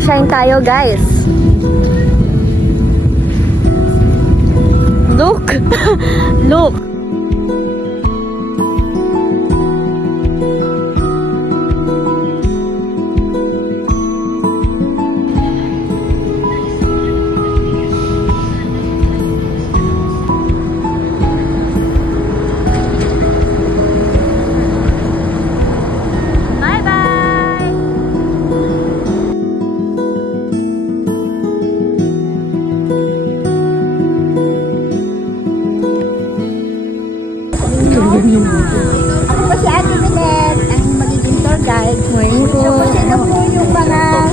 Mamasyine tayo, guys. Look! Look! Ako po si Ate Milet, ang magiging tour guide. Morning po. So, sino po yung mga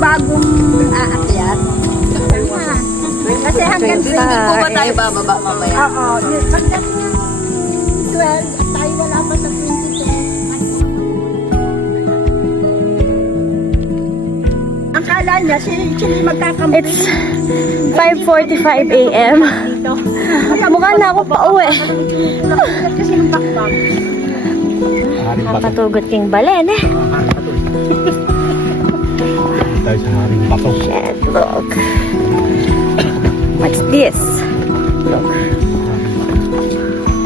bagong aakyat? Kasi hanggang Dito po ba tayo bababa mamaya? Oo, pagdating ng 12 at tayo wala pa sa 22. Ang kala niya, sila magkakampi. It's 5:45 a.m. Mukha na ako pa uwi. Kasi ng bakbak. Nakatugot king balen eh. Tayo sa haring bato. Shit, look. What's this? Look.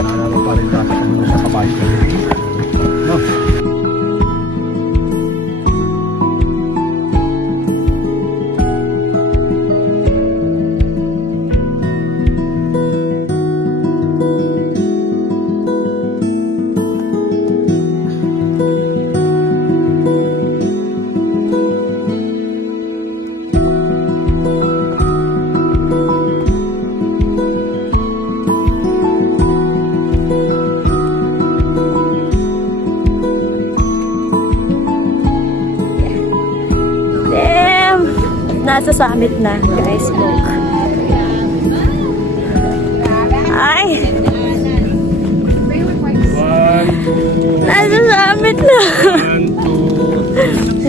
Naalala pa rin tayo sa kabayo. No? Damn! Nasa summit na, guys. Look. Ay! Nasa summit na.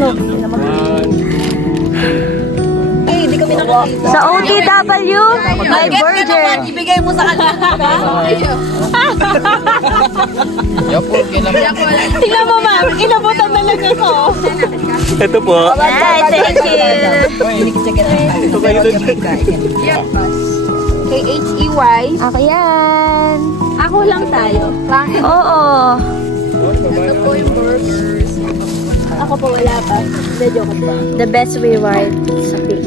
Look. Sa OTW, may burger. Ibigay mo sa kanila. Tingnan mo, ma'am. Inabutan na lang ako. Ito po. Ay, thank you. Ito kayo doon. K-H-E-Y. Ako yan. Ako lang tayo. Oo. Ito po yung burgers. Ako po wala pa. Medyo ko pa. The best reward sa peak.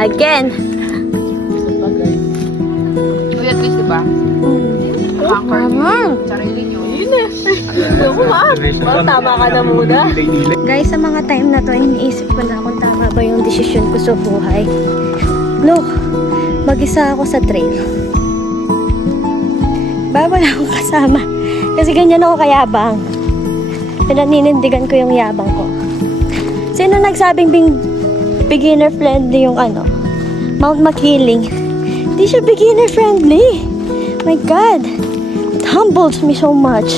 Again. Kuya Chris, diba? Sarili nyo. Parang tama ka na muna. Guys, sa mga time na to, iniisip ko na kung tama ba yung desisyon ko sa buhay. Look, mag-isa ako sa trail. Bawal akong kasama. Kasi ganyan ako kayabang. Pinaninindigan ko yung yabang ko. Sino nagsabing beginner friendly yung Mount Makiling? Hindi siya beginner friendly. My God. It humbles me so much.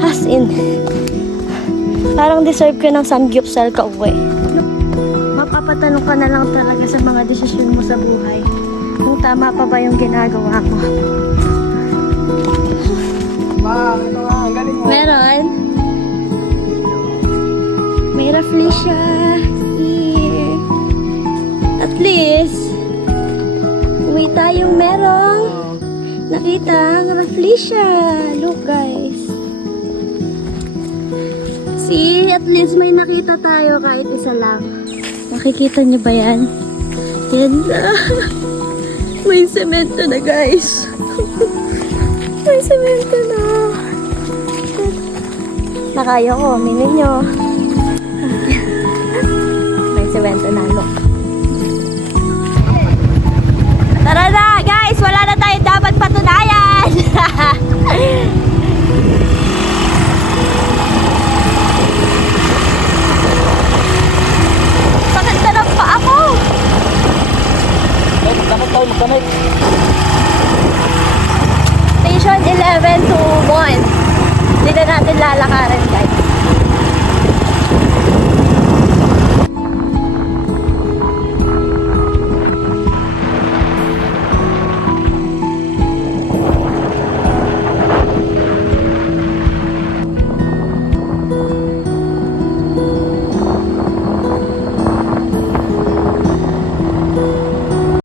As in, parang deserve ko ng samgyupsal ka uwi. Mapapatanong ka na lang talaga sa mga desisyon mo sa buhay. Kung tama pa ba yung ginagawa mo. Meron. May Rafflesia here. At least, uwi tayong merong nakita ang Rafflesia. Look guys. See, at least may nakita tayo kahit isa lang. Makikita niyo ba yan? Yan na. May semento na guys. May semento na. Nakaya ko, aminin nyo. May semento na, look. Tara na guys! Wala na tayong dapat patunayan! Sakit na lang pa ako! Station 11 to 1. Hindi na natin lalakaran guys.